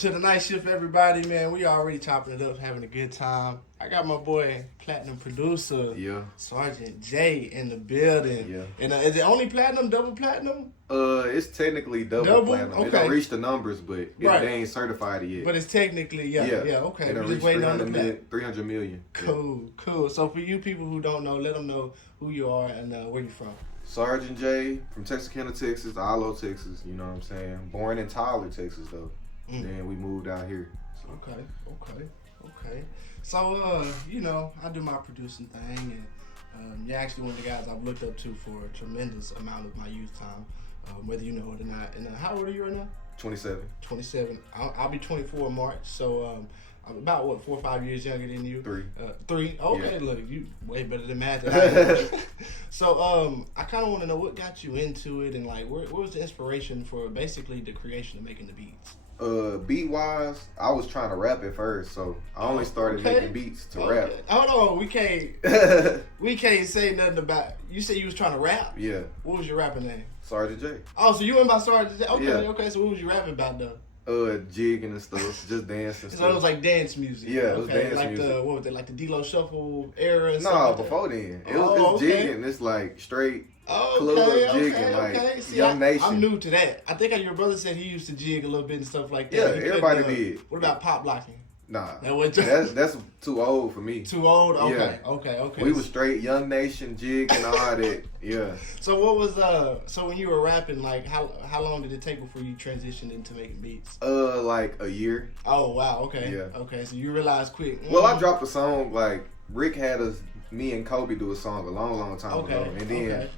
to the night shift, everybody, man. We already chopping it up, having a good time. I got my boy, platinum producer, Sgt.J in the building. Yeah. And is it only platinum, double platinum? It's technically double platinum. Okay. It don't reach the numbers, but they ain't certified it yet. But it's technically, okay. It We just waiting on the plat. 300 million. Cool. So for you people who don't know, let them know who you are and where you from. Sgt.J from Texarkana, Texas, Ilo, Texas. You know what I'm saying? Born in Tyler, Texas, though. Then we moved out here. So. Okay. So, I do my producing thing, and you're actually one of the guys I've looked up to for a tremendous amount of my youth time, whether you know it or not. And how old are you right now? 27. 27. I'll be 24 in March, so I'm about, 4 or 5 years younger than you? 3. 3? Okay, yeah. Look, you way better than math than I am. So, I kind of want to know what got you into it, and, where was the inspiration for basically the creation of making the beats? Beat wise, I was trying to rap at first, so I only started making beats to rap. Hold on, we can't say nothing about. You said you was trying to rap. Yeah. What was your rapping name? Sgt.J. Oh, so you went by Sgt.J. Okay, yeah. Okay. So what was you rapping about though? Jigging and stuff, just dancing. So it was like dance music. Yeah, it was dance like music. What was it, like the D-Lo Shuffle era? And no, before then, it was jigging. It's like straight. Club jigging, like See, Young Nation. I'm new to that. I think your brother said he used to jig a little bit and stuff like that. Yeah, everybody did. What about pop blocking? Nah, that's too old for me. Too old? Okay, yeah. Okay. We was straight Young Nation, jig and all that. Yeah. So what was so when you were rapping, how long did it take before you transitioned into making beats? Like a year. Oh wow, okay. Yeah. Okay, so you realized quick. Well, I dropped a song, Rick had me and Kobe do a song a long time ago. And then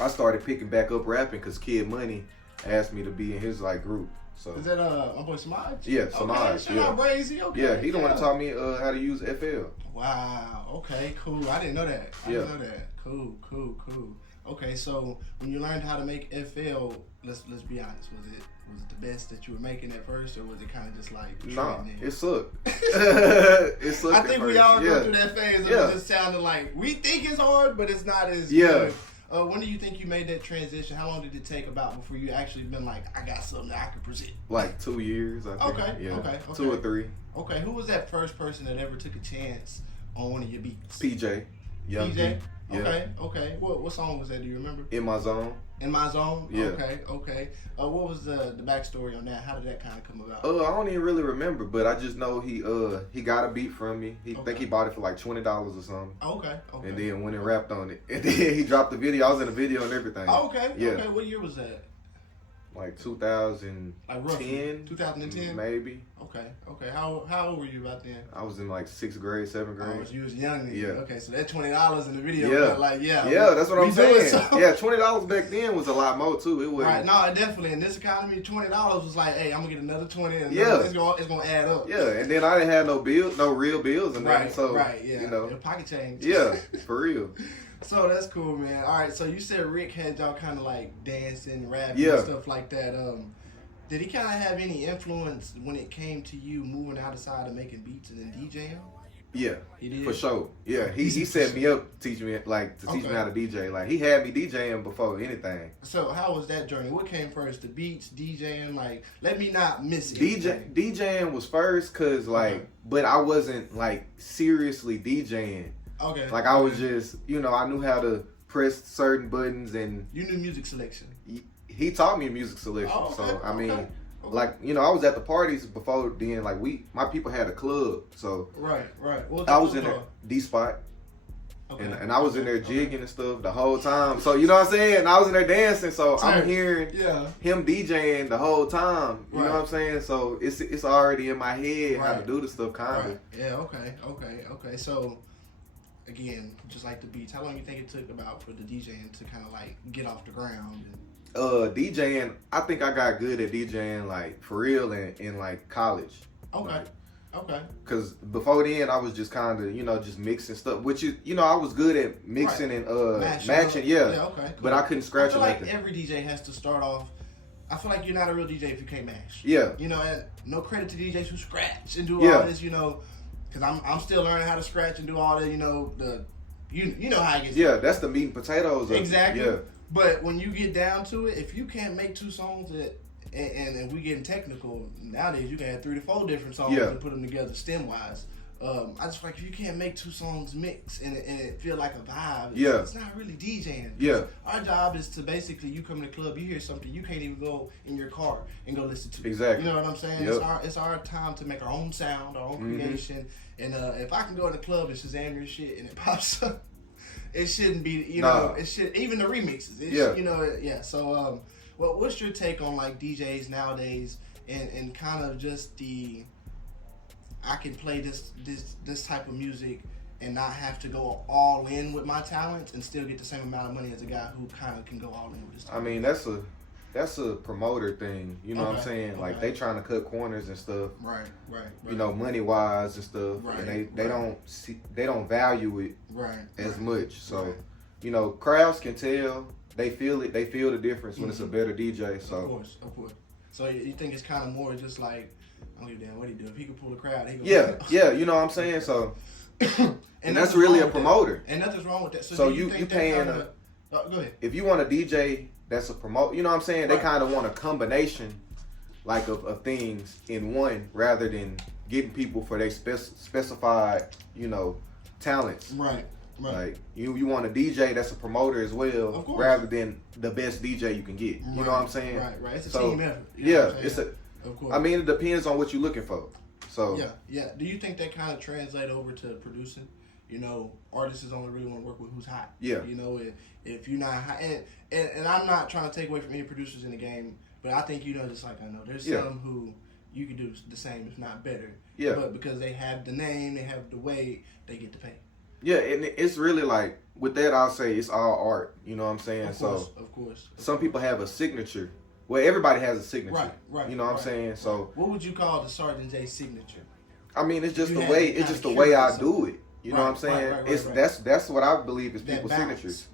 I started picking back up rapping because Kid Money asked me to be in his group. So is that my boy Samaj? Yeah, Samaj. Okay, shout out Brazy. Okay. Yeah, he the one that taught me how to use FL. Wow. Okay. Cool. I didn't know that. I didn't know that. Cool. Okay, so when you learned how to make FL, let's be honest. Was it the best that you were making at first, or was it kind of just Nah, it sucked. It sucked. I think we all go through that phase of it just sounding like we think it's hard, but it's not as good. When do you think you made that transition? How long did it take before you actually been like, I got something that I can present? 2 years, I think. Okay. 2 or 3. Okay, who was that first person that ever took a chance on one of your beats? PJ. Young PJ? P. Okay. What song was that? Do you remember? In My Zone. In My Zone? Yeah. Okay. What was the backstory on that? How did that kind of come about? I don't even really remember, but I just know he got a beat from me. I think he bought it for $20 or something. Okay. And then went and rapped on it. And then he dropped the video. I was in the video and everything. Okay. What year was that? 2010. 2010? Maybe. Okay. How old were you about then? I was in 6th grade, 7th grade. Oh, so you was young then. Yeah. Okay, so that $20 in the video was Yeah, that's what I'm saying. Yeah, $20 back then was a lot more too. It was right. No, definitely. In this economy, $20 was like, hey, I'm gonna get another 20 and it's gonna add up. Yeah, and then I didn't have no real bills and right, so yeah. Your pocket change. Yeah, for real. So that's cool, man. All right, so you said Rick had y'all kind of dancing, rapping, and stuff like that. Did he kind of have any influence when it came to you moving outside of making beats and then DJing? Yeah, he did. For sure. Yeah, he set me up to teach me how to DJ. He had me DJing before anything. So how was that journey? What came first, the beats, DJing? Let me not miss it. DJing was first, but I wasn't seriously DJing. Okay. I was just, I knew how to press certain buttons and... You knew music selection. He taught me music selection. Oh, okay. So, I mean, I was at the parties before then. My people had a club. So... Right. I was in there, D-Spot. Okay. And I was in there jigging and stuff the whole time. So, you know what I'm saying? I was in there dancing. So, I'm hearing him DJing the whole time. You know what I'm saying? So, it's already in my head how to do the stuff, kind of. Yeah, okay. So... Again, just like the beats, how long you think it took for the DJing to kind of get off the ground? DJing, I think I got good at DJing for real in college. Okay. Cause before then I was just kind of just mixing stuff, which I was good at mixing and matching. Yeah. Okay. Cool. But I couldn't scratch it. I feel like every DJ has to start off. I feel like you're not a real DJ if you can't match. Yeah. And no credit to DJs who scratch and do all this. Because I'm still learning how to scratch and do all that, you know how it gets. Yeah, that's the meat and potatoes of exactly. it. Yeah. But when you get down to it, if you can't make 2 songs and we getting technical nowadays. You can have 3 to 4 different songs and put them together stem wise. I just feel like if you can't make 2 songs mix and it feel like a vibe, it's not really DJing. Yeah. Our job is to basically, you come to the club, you hear something you can't even go in your car and go listen to. Exactly. You know what I'm saying? Yep. It's our time to make our own sound, our own creation. And if I can go in the club and Shazam your shit and it pops up, it shouldn't be, it should, even the remixes. So, what's your take on like DJs nowadays and kind of just I can play this type of music and not have to go all in with my talents and still get the same amount of money as a guy who kind of can go all in with his talent? I mean, that's a promoter thing. You know what I'm saying? Like they trying to cut corners and stuff. Right. Money wise and stuff. Right. And they don't value it as much. So, crowds can tell. They feel it. They feel the difference when it's a better DJ. So of course. So you think it's kind of more just like, I don't give a damn what he do. If he can pull a crowd, he can. Yeah. You know what I'm saying? So, and that's really a promoter. And nothing's wrong with that. So you paying go ahead. If you want a DJ that's a promoter, you know what I'm saying? They kind of want a combination, like of things in one, rather than getting people for their specified, talents. Right. Like you want a DJ that's a promoter as well, rather than the best DJ you can get. You know what I'm saying? Right. It's a team effort. It's a. Of course. I mean, it depends on what you're looking for. So yeah. Do you think that kind of translate over to producing? Artists only really want to work with who's hot. Yeah. If you're not hot, and I'm not trying to take away from any producers in the game, but I think just like I know, there's some who you can do the same, if not better. Yeah. But because they have the name, they have the weight, they get to pay. Yeah, and it's really like with that, I'll say it's all art. You know what I'm saying? Of course. Some people have a signature. Well, everybody has a signature. Right. You know what I'm saying? So what would you call the Sgt.J signature? I mean, it's just the way. It's just the way I do it. You know what I'm saying? That's what I believe is people's signatures.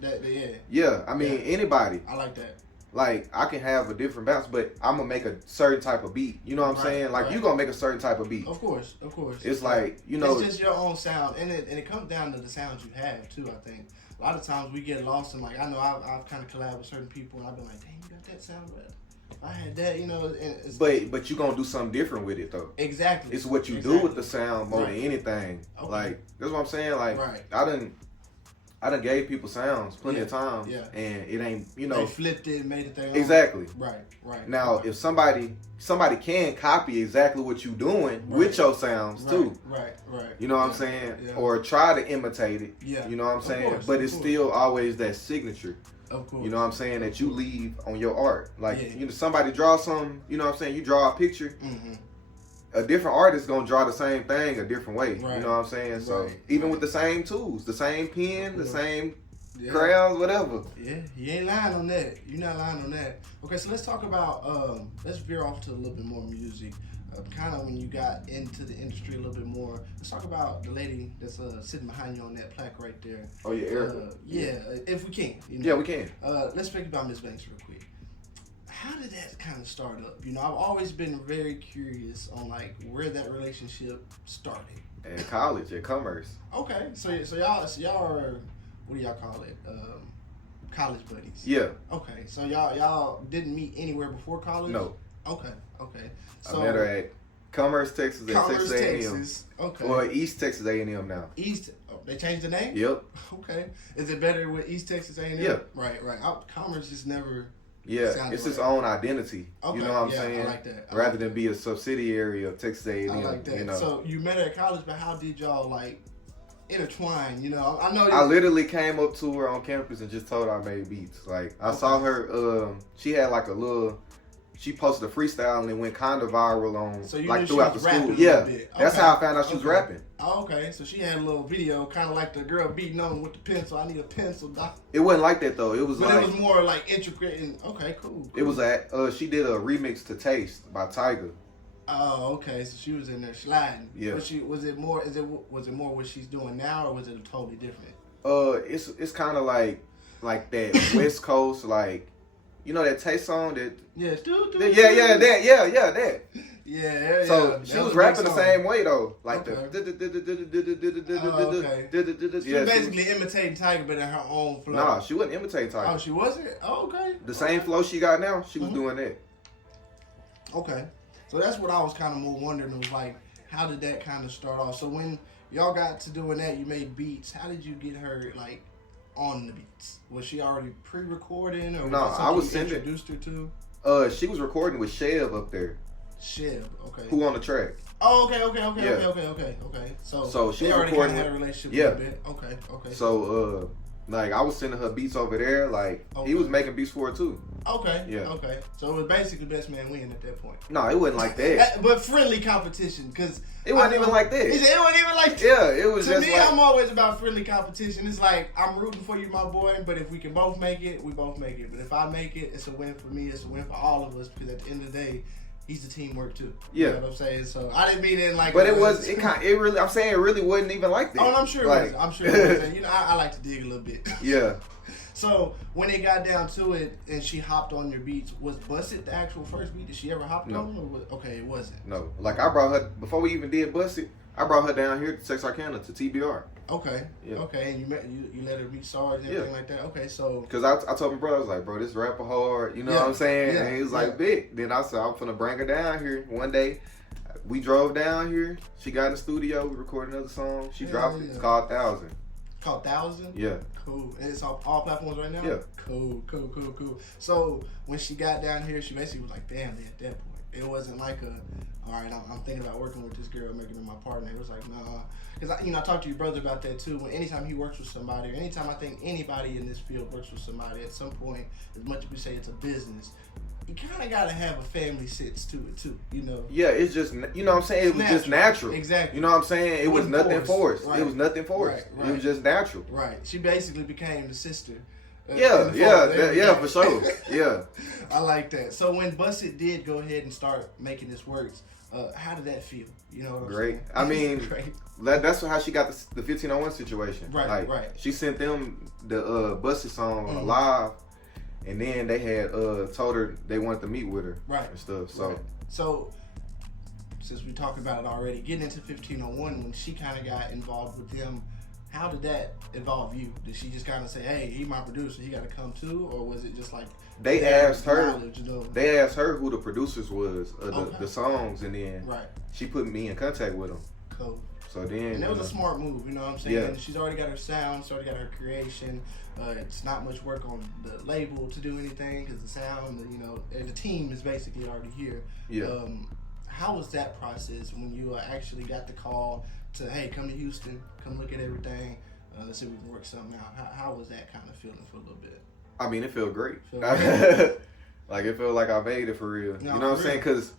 Yeah. I mean, anybody. I like that. Like I can have a different bounce, but I'm gonna make a certain type of beat. You know what I'm saying? Like you gonna make a certain type of beat. Of course. It's like it's just your own sound, and it comes down to the sounds you have too. I think a lot of times we get lost in like I know I've kind of collabed with certain people, and I've been like, dang, you got that sound, but I had that, And but you gonna do something different with it though. Exactly. It's what you do with the sound more than anything. Okay. Like that's what I'm saying. Like I done gave people sounds plenty of times, and it ain't they flipped it and made it their own. Exactly. Right. Now if somebody can copy exactly what you doing with your sounds too. Right. You know what I'm saying? Yeah. Or try to imitate it. Yeah. You know what I'm saying? But it's still always that signature. Of course. You know what I'm saying? That you leave on your art. Like, somebody draw something, you know what I'm saying? You draw a picture. Mm-hmm. A different artist gonna draw the same thing a different way. Right. You know what I'm saying? So, even with the same tools, the same pen, the same crayons, whatever. Yeah, you ain't lying on that. You're not lying on that. Okay, so let's talk about, let's veer off to a little bit more music. Kind of when you got into the industry a little bit more. Let's talk about the lady that's sitting behind you on that plaque right there. Oh, yeah, Erica. If we can. Yeah, we can. Let's speak about Miss Banks real quick. How did that kind of start up? I've always been very curious on like where that relationship started. At college, at Commerce. Okay, so y'all are, what do y'all call it? College buddies. Yeah. Okay, so y'all didn't meet anywhere before college? No. Okay. So, I met her at Commerce, Texas, at Texas A&M. Okay. Well, East Texas A&M now. They changed the name? Yep. Okay. Is it better with East Texas A&M? Yeah. Right. Commerce just never. Yeah, it's its own identity. Okay. You know what I'm saying? I like that. Rather than be a subsidiary of Texas A&M. I like that. So you met her at college, but how did y'all like intertwine? I know. I literally came up to her on campus and just told her I made beats. Like I saw her. She had like a little. She posted a freestyle and it went kind of viral on throughout the school. Yeah, that's how I found out she was rapping. Oh, okay, so she had a little video, kind of like the girl beating on with the pencil. I need a pencil, doc. It wasn't like that though. It was it was more like intricate and okay, cool. It was she did a remix to Taste by Tyga. Oh, okay. So she was in there sliding. Yeah. Was it more what she's doing now, or was it totally different? It's kind of like that West Coast like. You know that Taste song that that. Yeah. So she was rapping the same way though, like okay. She was basically imitating Tyga, but in her own flow. Nah, she wasn't imitating Tyga. Oh, she wasn't. Oh, okay. The same flow she got now, she was doing that. Okay. So that's what I was kind of more wondering. It was like, how did that kind of start off? So when y'all got to doing that, you made beats. How did you get her like on the beats? Was she already pre-recording, or no? I was introduced her to. She was recording with Chev up there. Chev, okay. Who on the track? Oh, okay. So she they was already recording. Had a relationship a little bit. Okay. So like I was sending her beats over there. Like he was making beats for her too. Okay. Yeah. Okay. So it was basically best man win at that point. No, it wasn't like that. But friendly competition, because it wasn't even like that. It wasn't even like that. Yeah, it was. To me, I'm always about friendly competition. It's like I'm rooting for you, my boy. But if we can both make it, we both make it. But if I make it, it's a win for me. It's a win for all of us, because at the end of the day, he's the teamwork too. Yeah, you know what I'm saying. So I didn't mean it like. But it really. I'm saying it really wasn't even like that. Oh, and I'm sure it was. I'm sure it was. You know, I like to dig a little bit. Yeah. So when it got down to it, and she hopped on your beats, was Busted the actual first beat? Did she ever hop on? Or okay, it wasn't. No, like I brought her before we even did Busted. I brought her down here to Texarkana to TBR. Okay. Yeah. Okay, and you let her meet Sarge and everything like that. Okay, so because I told my brother, I was like, bro, this rapper hard. You know what I'm saying? Yeah. And he was like, big. Then I said, I'm finna bring her down here one day. We drove down here. She got in the studio. We recorded another song. She dropped it. It's called 1,000. Called 1,000? Yeah. Cool. And it's on all platforms right now? Yeah. Cool. So when she got down here, she basically was like, damn, at that point. It wasn't like all right, I'm thinking about working with this girl, making her my partner. It was like, nah. Because, I talked to your brother about that too. When anytime he works with somebody, or anytime I think anybody in this field works with somebody, at some point, as much as we say it's a business, you kind of got to have a family sits to it too, you know? Yeah, it's just, you know what I'm saying? It was just natural. Exactly. You know what I'm saying? It was nothing forced. Right. It was nothing forced. Right. It was just natural. Right. She basically became the sister. Yeah, for sure. Yeah. I like that. So when Busted did go ahead and start making this works, how did that feel? You know what I'm saying? I mean, great. That's how she got the 1501 situation. Right. She sent them the Busted song live, and then they had told her they wanted to meet with her and stuff. So since we talked about it already, getting into 1501, when she kind of got involved with them, how did that involve you? Did she just kind of say, "Hey, he my producer, he got to come too," or was it just like they asked her? They asked her who the producers was the songs, and then she put me in contact with them. Cool. So then, and that was a smart move, you know what I'm saying? Yeah. She's already got her sound, she's already got her creation. It's not much work on the label to do anything, because the sound, you know, and the team is basically already here. Yeah. How was that process when you actually got the call to, hey, come to Houston, come look at everything, let's see if we can work something out? How was that kind of feeling for a little bit? I mean, it felt great. Like, it felt like I made it for real. No, you know what I'm saying? Because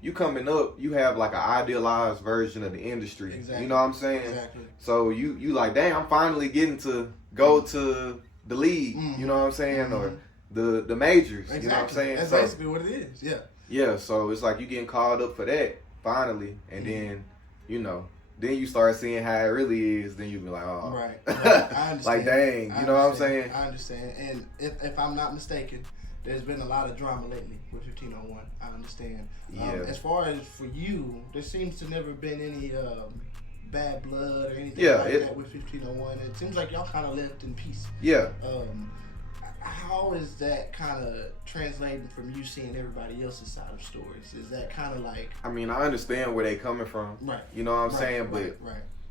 you coming up, you have like an idealized version of the industry. Exactly. You know what I'm saying? Exactly. So you like, dang, I'm finally getting to go to the league. You know what I'm saying? Or the majors. Exactly. You know what I'm saying? That's basically what it is. Yeah. Yeah. So it's like you getting called up for that finally, and then then you start seeing how it really is. Then you be like, oh, right. I understand. Like, dang, you know what I'm saying? I understand. And if I'm not mistaken, there's been a lot of drama lately with 1501. I understand. Yeah. As far as for you, there seems to never been any bad blood or anything that with 1501. It seems like y'all kind of left in peace. Yeah. How is that kind of translating from you seeing everybody else's side of stories? Is that kind of like... I mean, I understand where they coming from. Right. You know what I'm saying? But,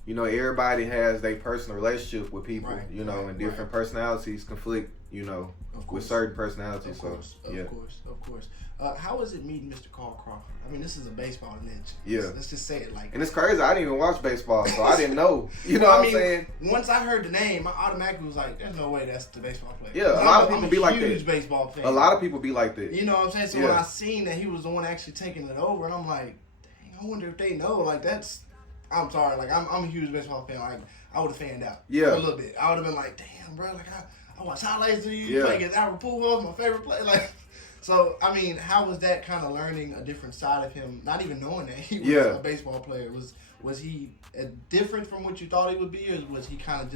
you know, everybody has their personal relationship with people, you know, and different personalities conflict, you know, with certain personalities. Of course. How is it meeting Mr. Carl Crawford? I mean, this is a baseball legend. Yeah. Let's just say it like And it's crazy. I didn't even watch baseball, so I didn't know. You know what I'm saying? Once I heard the name, I automatically was like, there's no way that's the baseball player. Yeah, a lot of people be like that. I'm a huge baseball fan. A lot of people be like that. You know what I'm saying? So when I seen that he was the one actually taking it over, and I'm like, dang, I wonder if they know. Like, that's... I'm sorry. Like, I'm a huge baseball fan. Like, I would have fanned out for a little bit. I would have been like, damn, bro. Like, I watch highlights of you. Like, Albert Pujols, my favorite player. Like... So, I mean, how was that kind of learning a different side of him, not even knowing that he was a baseball player? Was he different from what you thought he would be, or was he kind of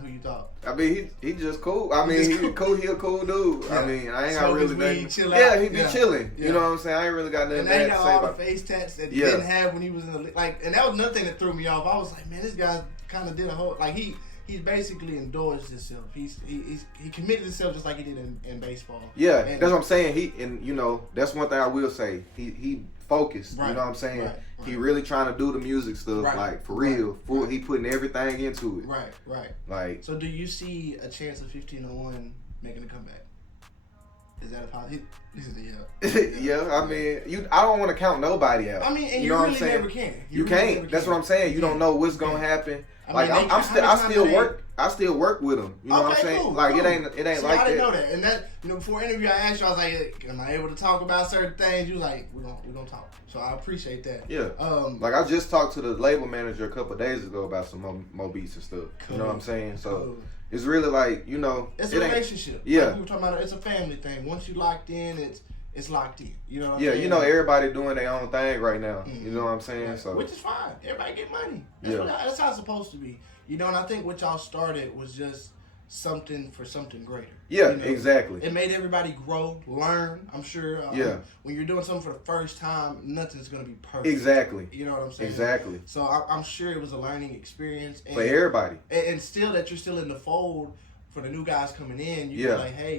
who you thought? I mean, he just cool. I mean, he's cool. He a cool dude. Yeah. I mean, I ain't got really nothing. He be chilling. Yeah. You know what I'm saying? I ain't really got nothing bad to say about. And he got all the face tats that he didn't have when he was in the league. Like, and that was another thing that threw me off. I was like, man, this guy kind of did a whole, like, he he's basically endorsed himself. He committed himself just like he did in baseball. Yeah, and that's what I'm saying. That's one thing I will say. He focused. Right, you know what I'm saying? Right. He really trying to do the music stuff, like for real. He putting everything into it. Right. Like, so do you see a chance of 1501 making a comeback? Is that a possibility? Yeah, I mean, I don't want to count nobody out. I mean, and you know really what I'm saying? never can. You can't. That's what I'm saying. You don't know what's gonna happen. Like I still work with him. You know what I'm saying? Cool, like cool. it ain't like that. I didn't know that. And that before interview I asked you, I was like, am I able to talk about certain things? You was like, we're gonna talk. So I appreciate that. Yeah. Like I just talked to the label manager a couple of days ago about some more beats and stuff. Cool. You know what I'm saying? So it's really like, it's a relationship. Yeah. Like we were talking about, it's a family thing. Once you locked in, it's locked in. You know what I'm saying? Everybody doing their own thing right now. Mm-hmm. You know what I'm saying? Right. So which is fine. Everybody get money. That's how it's supposed to be. And I think what y'all started was just something for something greater. Yeah, exactly. It made everybody grow, learn, I'm sure. When you're doing something for the first time, nothing's going to be perfect. Exactly. You know what I'm saying? Exactly. So I'm sure it was a learning experience. For everybody. And still that you're still in the fold for the new guys coming in, you're like, hey,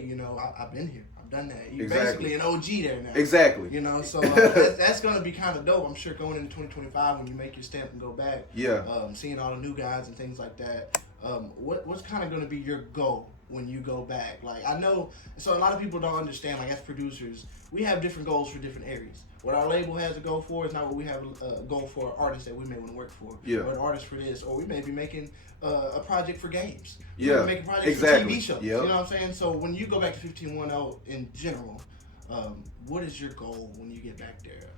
I've been here. I've done that. You're basically an OG there now. Exactly. So that's going to be kind of dope. I'm sure going into 2025 when you make your stamp and go back. Yeah. Seeing all the new guys and things like that. What's kind of going to be your goal when you go back? Like, I know, so a lot of people don't understand, like, as producers, we have different goals for different areas. What our label has a goal for is not what we have a goal for artists that we may want to work for. Yeah. Or an artist for this, or we may be making a project for games. Yeah. Making projects for TV shows. Yep. You know what I'm saying? So when you go back to 1510 in general, what is your goal when you get back there?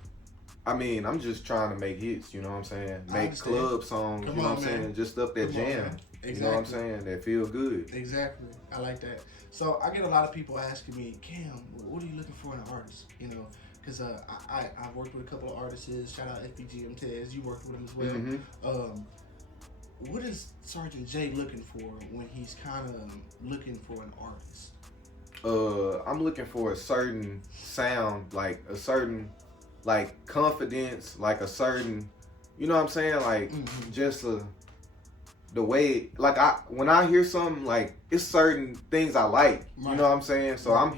I mean, I'm just trying to make hits, you know what I'm saying? Make club songs, you know what I'm saying? Just stuff that jam. Exactly. You know what I'm saying? That feel good. Exactly. I like that. So I get a lot of people asking me, Cam, what are you looking for in an artist? Because I've worked with a couple of artists. Shout out FBG Tez. You worked with him as well. Mm-hmm. What is Sgt.J looking for when he's kind of looking for an artist? I'm looking for a certain sound, like a certain confidence, like a certain, you know what I'm saying? Like just the way, like when I hear something, like it's certain things I like, you know what I'm saying? So I'm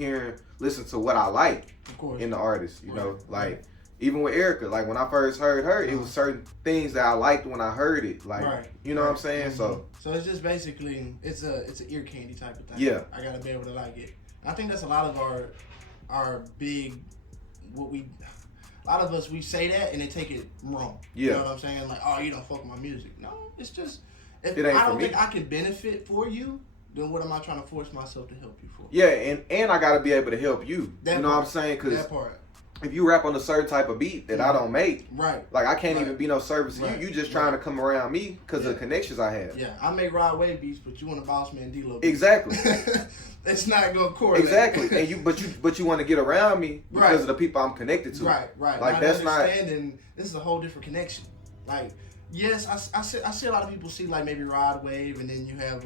listen to what I like in the artist, you know, like even with Erica, like when I first heard her, it was certain things that I liked when I heard it, like, you know what I'm saying? So it's just basically, it's an ear candy type of thing. Yeah. I gotta be able to like it. I think that's a lot of our big, a lot of us, we say that and they take it wrong. Yeah. You know what I'm saying? Like, oh, you don't fuck with my music. No, it's just, if I don't think I can benefit for you, then what am I trying to force myself to help you for? Yeah, and I got to be able to help you. You know what I'm saying? Because if you rap on a certain type of beat that I don't make, like I can't even be no service to you. You just trying to come around me because of the connections I have. Yeah, I make Rod Wave beats, but you want to boss man D-Lo beats. Exactly. It's not gonna correlate. Exactly, and but you want to get around me because of the people I'm connected to. Right. Like that's not. This is a whole different connection. Like, yes, I see a lot of people see like maybe Rod Wave, and then you have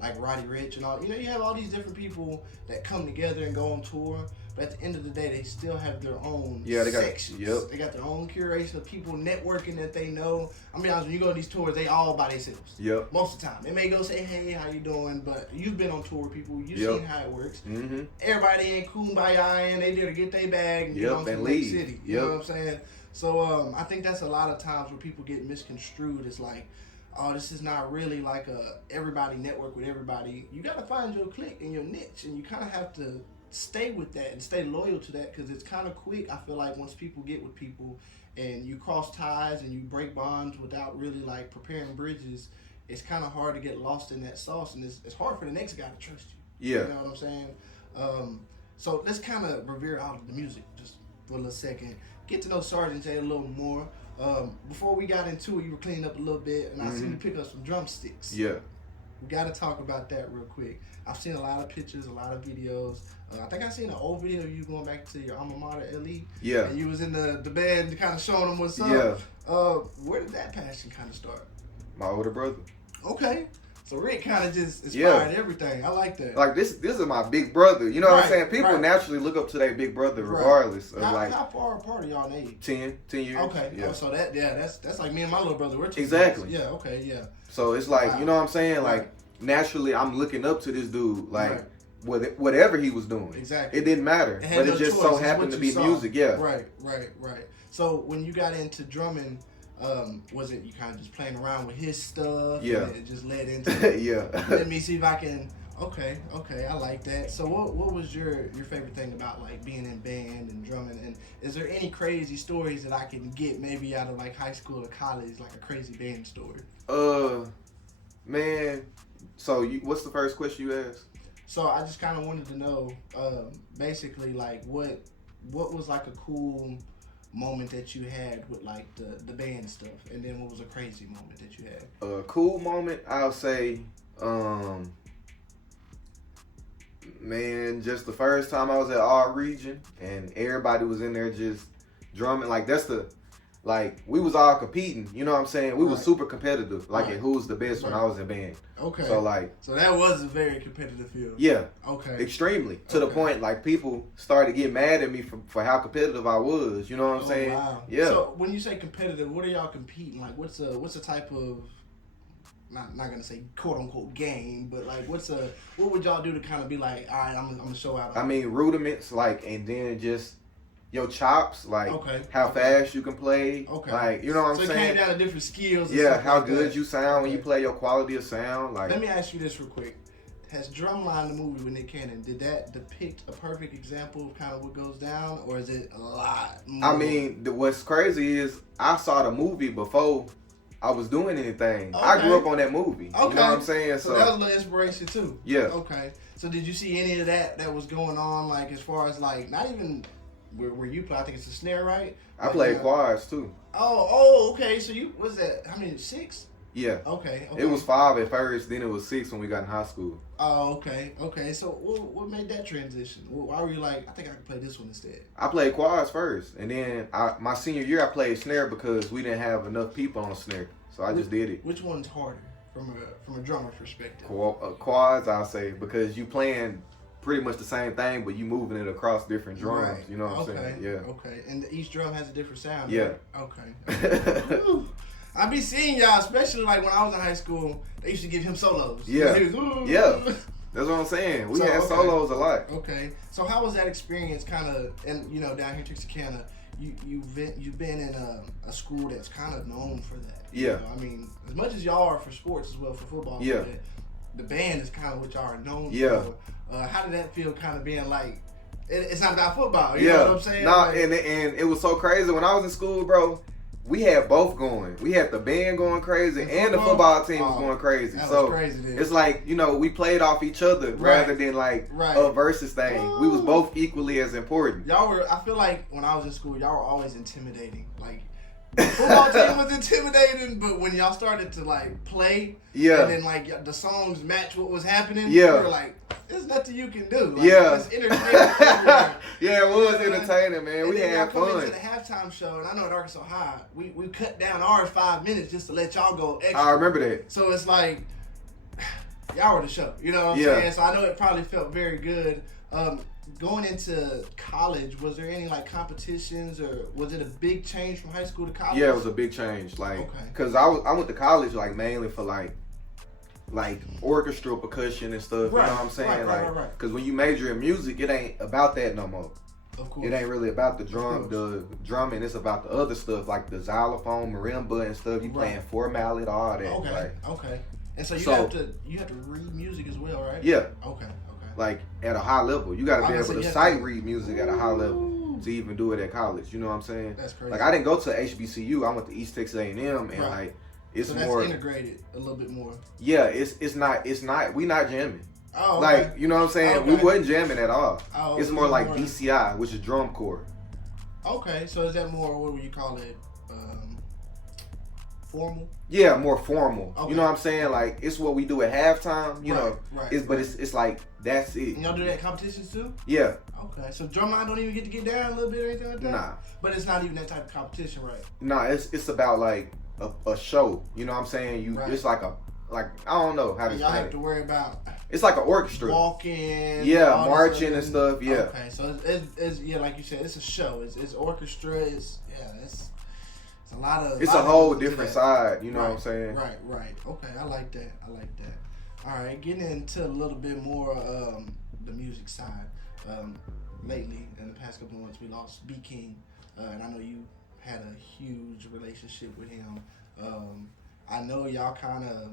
like Roddy Ricch and all. You have all these different people that come together and go on tour. But at the end of the day, they still have their own sections. They got their own curation of people networking that they know. I'm be honest, when you go to these tours, they all by themselves. Yep. Most of the time. They may go say, hey, how you doing? But you've been on tour with people. You've seen how it works. Mm-hmm. Everybody ain't kumbaya and they there to get their bag and get on to the next city. You know what I'm saying? So I think that's a lot of times where people get misconstrued. It's like, oh, this is not really like everybody network with everybody. You got to find your clique and your niche, and you kind of have to stay with that and stay loyal to that, because it's kind of quick. I feel like once people get with people and you cross ties and you break bonds without really like preparing bridges, it's kind of hard to get lost in that sauce, and it's hard for the next guy to trust you. Yeah. You know what I'm saying? So let's kind of revere out of the music just for a little second. Get to know Sgt.J a little more. Before we got into it, you were cleaning up a little bit, and I seen you pick up some drumsticks. Yeah. We got to talk about that real quick. I've seen a lot of pictures, a lot of videos. I think I seen an old video of you going back to your alma mater, LE. Yeah. And you was in the band kind of showing them what's up. Yeah. Where did that passion kind of start? My older brother. Okay. So Rick kind of just inspired everything. I like that. Like this is my big brother. You know what I'm saying? People naturally look up to their big brother regardless of how far apart are y'all in age? 10 years. Okay. Yeah. Oh, so that's like me and my little brother. We're exactly. Yeah. Okay. Yeah. So it's like you know what I'm saying? Like naturally, I'm looking up to this dude. Like whatever he was doing. Exactly. It didn't matter, but it just so happened to be music. Yeah. Right. So when you got into drumming. Was it you kind of just playing around with his stuff? Yeah. And it just led into yeah. Let me see if I can. Okay, I like that. So what was your favorite thing about like being in band and drumming? And is there any crazy stories that I can get maybe out of like high school or college, like a crazy band story? Man. So what's the first question you asked? So I just kind of wanted to know, basically like what was like a cool moment that you had with like the band stuff, and then what was a crazy moment that you had? A cool moment, I'll say, man, just the first time I was at All Region and everybody was in there just drumming. Like we was all competing, you know what I'm saying? We was super competitive, like at who's the best when I was in band. Okay. So that was a very competitive field. Yeah. Okay. Extremely. To the point like people started getting mad at me for how competitive I was, you know what I'm saying? Wow. Yeah. So when you say competitive, what are y'all competing? Like what's a type of not gonna say quote unquote game, but like what would y'all do to kind of be like, all right, I'm gonna show out? I mean rudiments, like, and then just your chops, like how fast you can play, like you know what I'm saying. So it came down to different skills. Yeah, how like good you sound when you play, your quality of sound. Like, let me ask you this real quick: has Drumline the movie with Nick Cannon, did that depict a perfect example of kind of what goes down, or is it a lot more? I mean, what's crazy is I saw the movie before I was doing anything. I grew up on that movie. You know what I'm saying? So that was a little inspiration too. Yeah. Okay. So did you see any of that was going on, like as far as like not even where you play? I think it's a snare, right? I played quads too. Oh, okay. So you was that? How many? 6? Yeah. Okay. It was 5 at first, then it was 6 when we got in high school. Oh, okay. So what made that transition? Why were you like, I think I could play this one instead? I played quads first, and then my senior year I played snare because we didn't have enough people on snare, so I just did it. Which one's harder from a drummer perspective? Quads, I'll say, because you playing pretty much the same thing, but you moving it across different drums. Right. You know what I'm saying? Yeah. Okay. And each drum has a different sound. Yeah. Right? Okay. I be seeing y'all, especially like when I was in high school, they used to give him solos. Yeah. Yeah. That's what I'm saying. We had solos a lot. Okay. So how was that experience kind of, and you know, down here in Texarkana, you've been in a school that's kind of known for that. Yeah. You know? I mean, as much as y'all are for sports as well, for football. Yeah. The band is kind of what y'all are known for. How did that feel kind of being like, it's not about football, you know what I'm saying? No, and it was so crazy. When I was in school, bro, we had both going. We had the band going crazy and the football team was going crazy. So crazy, it's like, you know, we played off each other rather than like a versus thing. We was both equally as important. I feel like when I was in school, y'all were always intimidating. Like, the football team was intimidating, but when y'all started to like play, and then like the songs match what was happening, we were like, there's nothing you can do. Like, it's entertaining. Yeah, it was entertaining, man. We had fun. Into the halftime show, and I know at Arkansas High, we cut down ours 5 minutes just to let y'all go extra. I remember that. So it's like, y'all were the show. You know what I'm saying? So I know it probably felt very good. Going into college, was there any like competitions, or was it a big change from high school to college? Yeah, it was a big change. Like, cause I went to college like mainly for like orchestral percussion and stuff. You know what I'm saying? Right. Cause when you major in music, it ain't about that no more. Of course. It ain't really about the drumming. It's about the other stuff like the xylophone, marimba, and stuff. You playing four mallet, all that. Okay. And so you have to read music as well, right? Yeah. Okay. Like at a high level, you got to be able to sight read music at a high level to even do it at college. You know what I'm saying? That's crazy. Like I didn't go to HBCU. I went to East Texas A&M, and like it's so that's more integrated a little bit more. Yeah, it's not. We not jamming. Oh, okay. Like you know what I'm saying? We wasn't jamming at all. Oh, it's more like DCI, which is drum corps. Okay, so is that more, what would you call it? Formal? Yeah, more formal. Okay. You know what I'm saying? Like it's what we do at halftime. You know, but it's like that's it. And y'all do that at competitions too? Yeah. Okay, so drumline don't even get to get down a little bit or anything like that? Nah. But it's not even that type of competition, right? Nah, it's about like a show. You know what I'm saying? It's like like I don't know how to. Y'all have to worry about. It's like an orchestra. Walking. Yeah, marching and stuff. Yeah. Okay, so it's yeah, like you said, it's a show. It's orchestra. It's a lot of. It's a whole different side. You know what I'm saying? Right. Okay, I like that. All right, getting into a little bit more the music side. Lately, in the past couple of months, we lost B King, and I know you had a huge relationship with him. I know y'all kind of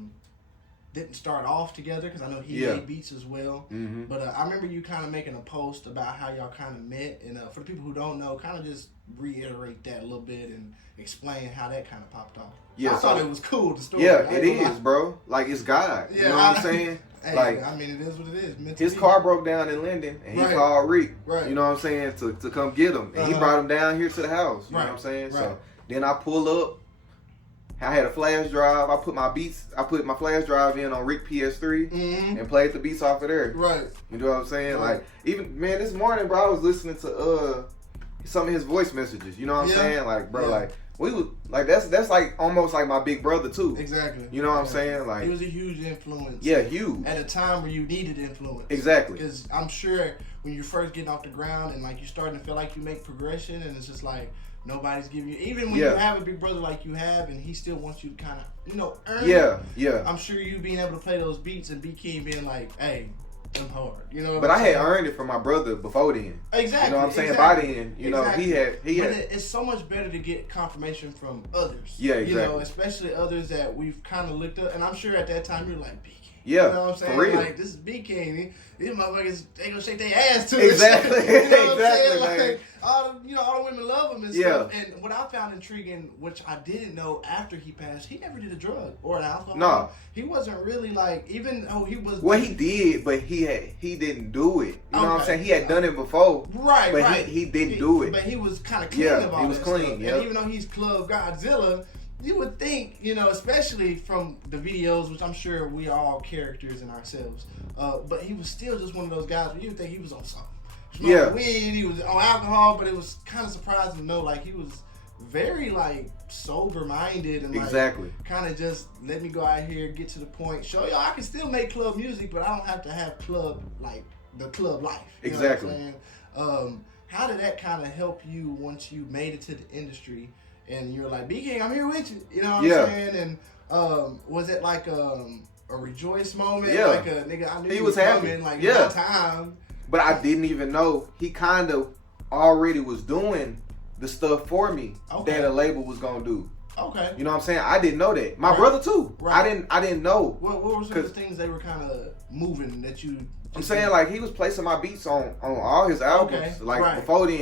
didn't start off together because I know he made beats as well. Mm-hmm. But I remember you kind of making a post about how y'all kind of met, and for the people who don't know, kind of just reiterate that a little bit and explain how that kind of popped off. Yeah, I thought it was cool. The story. Yeah, it is, bro. Like it's God. Yeah, you know what I'm saying? Hey, like, I mean, it is what it is. His car broke down in Linden, and he called Rick. Right. You know what I'm saying? To come get him, and he brought him down here to the house. You know what I'm saying? Right. So then I pull up. I had a flash drive. I put my flash drive in on Rick PS3 and played the beats off of there. Right. You know what I'm saying? Right. Like even this morning, bro, I was listening to some of his voice messages. You know what I'm saying? Like, bro, like. We was like that's like almost like my big brother too. Exactly. You know what I'm saying? Like he was a huge influence. Yeah, huge. At a time where you needed influence. Exactly. Because I'm sure when you're first getting off the ground and like you're starting to feel like you make progression and it's just like nobody's giving you, even when you have a big brother like you have and he still wants you to kind of earn. Yeah. I'm sure you being able to play those beats and B King being like, hey. I'm hard, you know. But I had earned it from my brother before then. Exactly. You know what I'm saying? By then, you know, he had. But it's so much better to get confirmation from others. Yeah, exactly. You know, especially others that we've kind of looked up, and I'm sure at that time you're like B King. Yeah, you know what I'm saying? For real. Like this is B King. These motherfuckers, they gonna shake their ass to exactly. it. You know what I'm saying? Man. Like all the women love him and stuff. And what I found intriguing, which I didn't know after he passed, he never did a drug or an alcohol. No, he wasn't really like even though he was. Well, he did, but he didn't do it. You know what I'm saying? He had done it before. Right, but he didn't do it. But he was kind of clean about it. He was clean. And even though he's Club Godzilla. You would think, especially from the videos, which I'm sure we are all characters in ourselves, but he was still just one of those guys where you would think he was on something. Smoking weed, he was on alcohol, but it was kind of surprising to know, like, he was very, like, sober-minded and, like, kind of just let me go out here, get to the point, show y'all I can still make club music, but I don't have to have club, like, the club life. You know what I'm saying? How did that kind of help you once you made it to the industry? And you were like, B King, I'm here with you. You know what I'm saying? And was it like a rejoice moment? Yeah. Like a nigga, I knew he was happy. Coming, like my time. But I didn't even know he kind of already was doing the stuff for me that a label was gonna do. Okay. You know what I'm saying? I didn't know that. My brother too. Right. I didn't know. What were some of the things they were kind of moving that you? I'm saying like he was placing my beats on all his albums. Okay. Like before then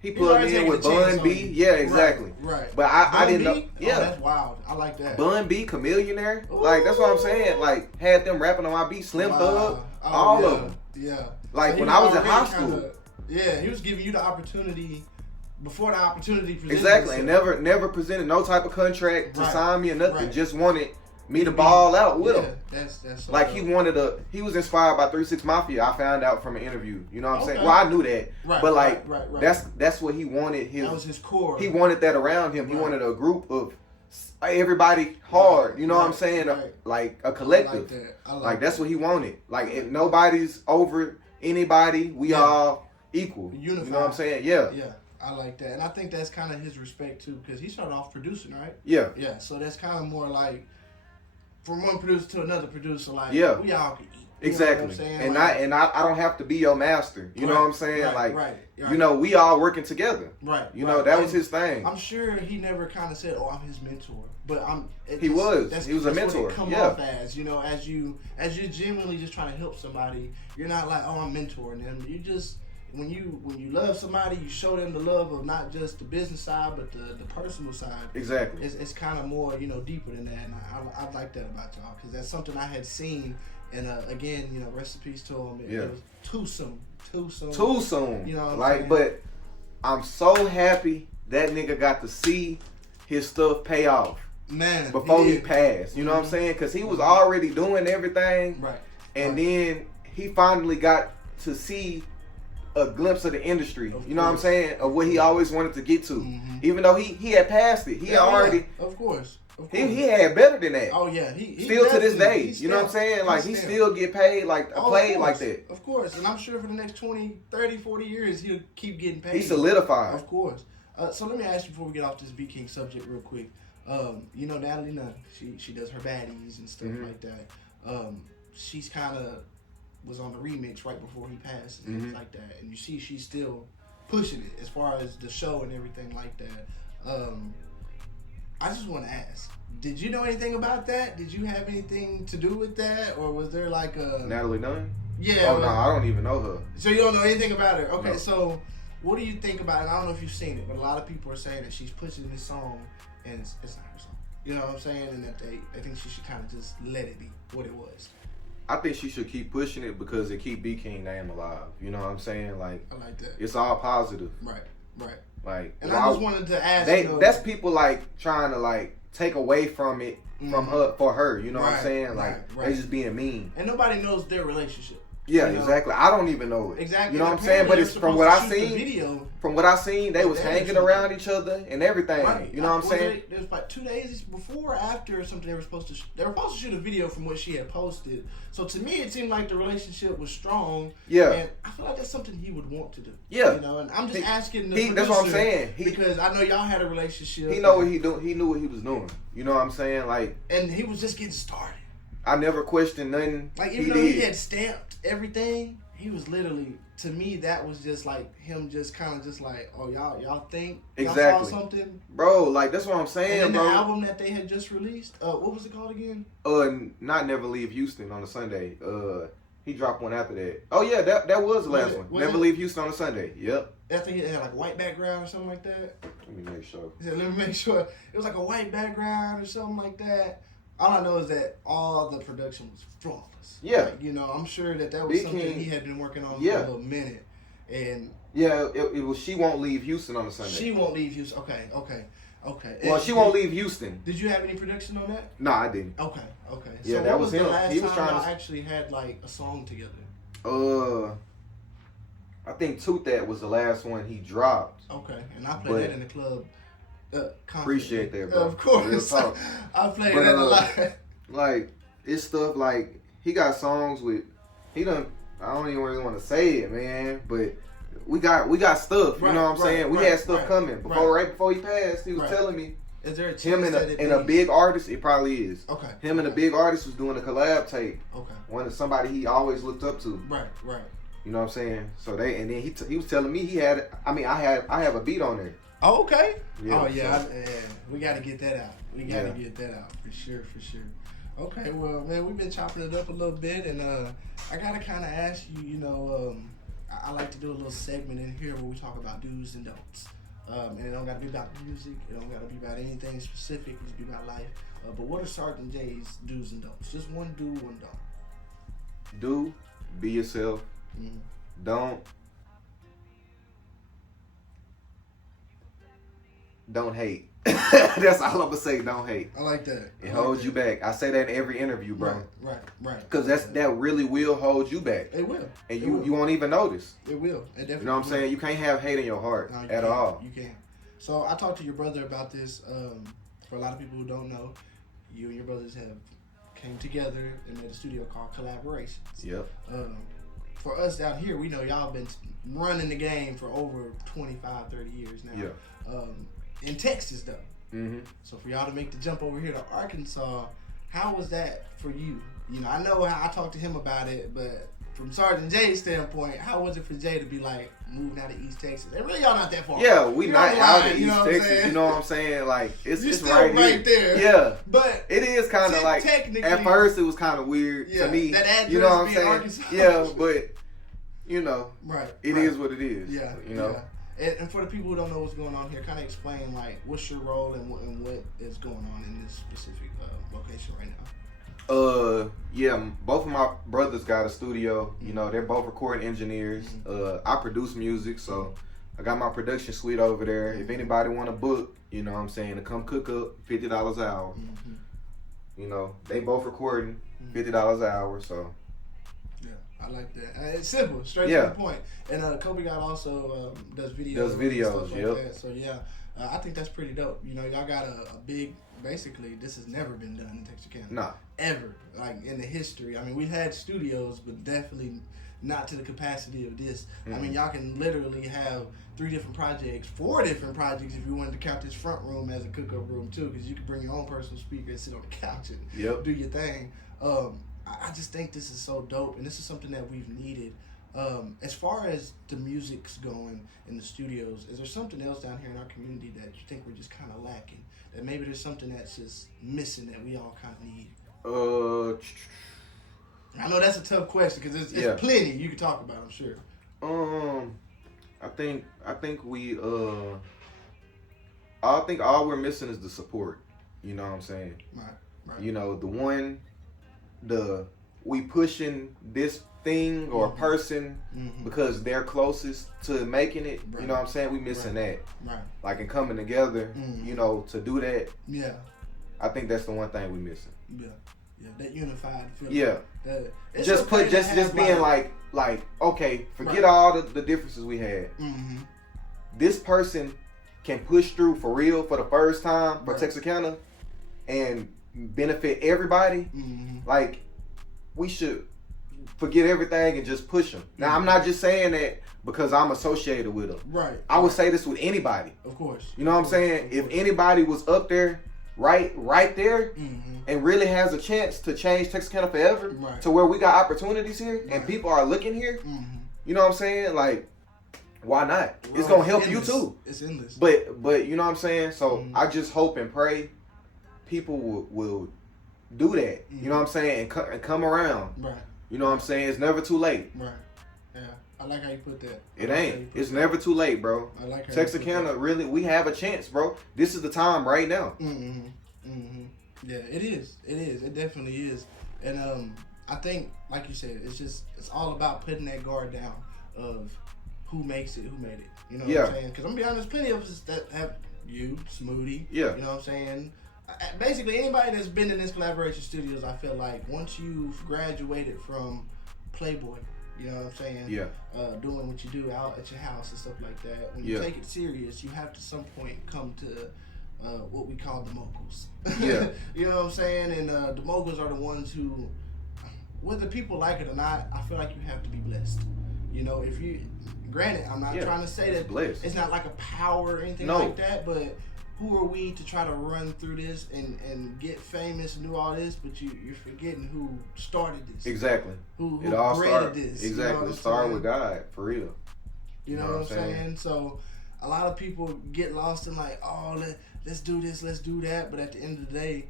he plugged in with Bun B. Yeah, exactly. Right. But I didn't know. Yeah. Oh, that's wild. I like that. Bun B, Chameleonaire. Ooh. Like that's what I'm saying. Like had them rapping on my beat, Slim Thug, all of them. Yeah. Like so when I was in high school. He was giving you the opportunity before the opportunity presented. Exactly. And never presented no type of contract to sign me or nothing. Just wanted me to ball out with him. That's so like dope. He was inspired by 3 6 Mafia. I found out from an interview. You know what I'm saying? Well, I knew that. Right, but like that's what he wanted. That was his core. He wanted that around him. He wanted a group of everybody hard. You know what I'm saying? Like a collective. I like that's what he wanted. Like if nobody's over anybody, we all equal. Unified. You know what I'm saying? Yeah. Yeah. I like that. And I think that's kind of his respect too, because he started off producing, right? Yeah. Yeah. So that's kind of more like from one producer to another producer, like we all can eat. Exactly. Know what I'm saying? And like, I don't have to be your master. You know what I'm saying? You know, we all working together. Right. You know, that was his thing. I'm sure he never kind of said, "Oh, I'm his mentor," but he was a mentor. What it come off as, as you're genuinely just trying to help somebody. You're not like, "Oh, I'm mentoring them." You just when you love somebody, you show them the love of not just the business side, but the personal side. Exactly. It's kind of more deeper than that, and I like that about y'all because that's something I had seen. And again, recipes to him. It was too soon. Too soon. You know what I'm saying? But I'm so happy that nigga got to see his stuff pay off. Man, before he passed. You know what I'm saying? Because he was already doing everything. Right. And then he finally got to see a glimpse of the industry. You know what I'm saying? Of what he always wanted to get to. Mm-hmm. Even though he had passed it. He had already. Of course. He had better than that. Oh yeah, he still to this day. You know what I'm saying? Like he still get paid like played like that. Of course, and I'm sure for the next 20, 30, 40 years he'll keep getting paid. He solidified. Of course. So let me ask you before we get off this B King subject real quick. You know Natalie Nunn, she does her baddies and stuff like that. She's kind of was on the remix right before he passed and things like that. And you see she's still pushing it as far as the show and everything like that. I just want to ask, did you know anything about that? Did you have anything to do with that? Or was there like a... Natalie Nunn? Yeah. Oh, no, I don't even know her. So you don't know anything about her? Okay, no. So what do you think about it? I don't know if you've seen it, but a lot of people are saying that she's pushing this song and it's not her song. You know what I'm saying? And that I think she should kind of just let it be what it was. I think she should keep pushing it because it keep B King name alive. You know what I'm saying? Like, I like that. It's all positive. Right. Like, and I just wanted to ask. That's people like trying to like take away from it from her for her. You know what I'm saying? Like they just being mean. And nobody knows their relationship. Yeah, exactly. I don't even know it. Exactly. You know what I'm saying? But it's from what I seen. From what I seen, they was hanging around each other and everything. Right. You know what I'm saying? There was like 2 days before or after or something. They were supposed to shoot a video from what she had posted. So to me, it seemed like the relationship was strong. Yeah. And I feel like that's something he would want to do. Yeah. You know, and I'm just asking the producer, that's what I'm saying. Because I know y'all had a relationship. He know what he do. He knew what he was doing. You know what I'm saying? Like. And he was just getting started. I never questioned nothing. Like even though he had stamped everything. He was literally, to me, that was just like him, just kind of just like, oh y'all think y'all saw something, bro? Like that's what I'm saying, and bro. The album that they had just released, what was it called again? Not Never Leave Houston on a Sunday. He dropped one after that. Oh yeah, that was the last one. Never Leave Houston on a Sunday. Yep. I think it had like a white background or something like that. Let me make sure. He said, let me make sure. It was like a white background or something like that. All I know is that all the production was flawless. Yeah. Like, you know, I'm sure that was something he had been working on for a little minute. And yeah, it was She Won't Leave Houston on the Sunday. She Won't Leave Houston. Okay. Well, and She Won't Leave Houston. Did you have any production on that? No, I didn't. Okay. Yeah, so that was him. The last he was time trying to actually had like a song together. I think Tooth That was the last one he dropped. Okay, and I played that in the club. Appreciate that, bro. Of course. I played that a lot. Like, it's stuff like, he got songs with, I don't even really want to say it, man, but we got stuff, you know what I'm saying? We had stuff coming. Right before he passed, he was telling me, is there a chance him and a big artist, it probably is. Okay. Him and a big artist was doing a collab tape. Okay. Somebody he always looked up to. Right. You know what I'm saying? So then he was telling me I have a beat on there. Oh, okay. Yeah, we got to get that out. Get that out for sure. Okay, well, man, we've been chopping it up a little bit, and I gotta kind of ask you. You know, I like to do a little segment in here where we talk about do's and don'ts. And it don't gotta be about music. It don't gotta be about anything specific. It just be about life. But what are Sgt.J's do's and don'ts? Just one do, one don't. Do, be yourself. Mm-hmm. Don't hate. That's all I'm gonna say. Don't hate. I like that. It holds you back. I say that in every interview, bro. Right. Because that really will hold you back. It will. And you won't even notice. It will. It definitely. You know what I'm saying? You can't have hate in your heart at all. You can't. So I talked to your brother about this. For a lot of people who don't know, you and your brothers have came together and made a studio called Collaborations. Yep. For us down here, we know y'all been running the game for over 25, 30 years now. Yeah. In Texas, though. Mm-hmm. So for y'all to make the jump over here to Arkansas, how was that for you? You know, I know how I talked to him about it, but from Sgt.J's standpoint, how was it for Jay to be like moving out of East Texas? And really, y'all not that far. Yeah, we not out of East Texas. You know what I'm saying? Like it's still right there. Yeah, but it is kind of like at first it was kind of weird to me. That address you know what I'm saying? Arkansas. Yeah, but you know, it is what it is. Yeah, you know. Yeah. And for the people who don't know what's going on here, kind of explain like what's your role and what is going on in this specific location right now. Yeah, both of my brothers got a studio. You know, they're both recording engineers. I produce music, so I got my production suite over there. If anybody want to book, you know what I'm saying, to come cook up, $50 an hour. You know, they both recording, $50 an hour, so. Yeah, I like that. It's simple, straight to the point. And Kobe God also does videos. Does videos, and stuff like that. So yeah, I think that's pretty dope. You know, y'all got a big basically this has never been done in Texarkana. Nah. Ever. Like in the history. I mean, we've had studios, but definitely not to the capacity of this. Mm-hmm. I mean, y'all can literally have 4 different projects if you wanted to count this front room as a cook-up room too, because you can bring your own personal speaker and sit on the couch and do your thing. I just think this is so dope, and this is something that we've needed. As far as the music's going in the studios, is there something else down here in our community that you think we're just kind of lacking? That maybe there's something that's just missing that we all kind of need? I know that's a tough question because it's plenty you can talk about, I'm sure. I think all we're missing is the support. You know what I'm saying? Right. You know, we pushing this thing or person because they're closest to making it. Right. You know what I'm saying? We missing that. Right. Like in coming together, you know, to do that. Yeah. I think that's the one thing we missing. Yeah. That unified feeling. Yeah. Just being like okay, forget all the differences we had. Mm-hmm. This person can push through for real for the first time for Texarkana and benefit everybody. Mm-hmm. Like, we should forget everything and just push them. Now, I'm not just saying that because I'm associated with them. Right. I would say this with anybody. Of course. You know what I'm saying? If anybody was up there, right there, and really has a chance to change Texarkana forever, to where we got opportunities here and people are looking here, you know what I'm saying? Like, why not? It's gonna help you too. It's endless. But you know what I'm saying? So I just hope and pray people will do that. You know what I'm saying? And come around. Right. You know what I'm saying? It's never too late. Right. Yeah. I like how you put that. It ain't. It's never too late, bro. I like how Texarkana, really, we have a chance, bro. This is the time right now. Yeah, it is. It definitely is. And I think, like you said, it's all about putting that guard down of who makes it, who made it. You know what I'm saying? Because I'm going to be honest, plenty of us that have you, Smoothie. Yeah. You know what I'm saying? Basically, anybody that's been in this collaboration studios, I feel like once you've graduated from Playboy, you know what I'm saying? Yeah. Doing what you do out at your house and stuff like that. When you take it serious, you have to some point come to what we call the moguls. Yeah. You know what I'm saying? And the moguls are the ones who, whether people like it or not, I feel like you have to be blessed. You know, if you, granted, I'm not trying to say that it's not like a power or anything like that, but who are we to try to run through this and get famous and do all this, but you're forgetting who started this. Exactly. Who created this. Exactly. You know it started with God, for real. You know what I'm saying? So a lot of people get lost in like, oh, let's do this, let's do that. But at the end of the day,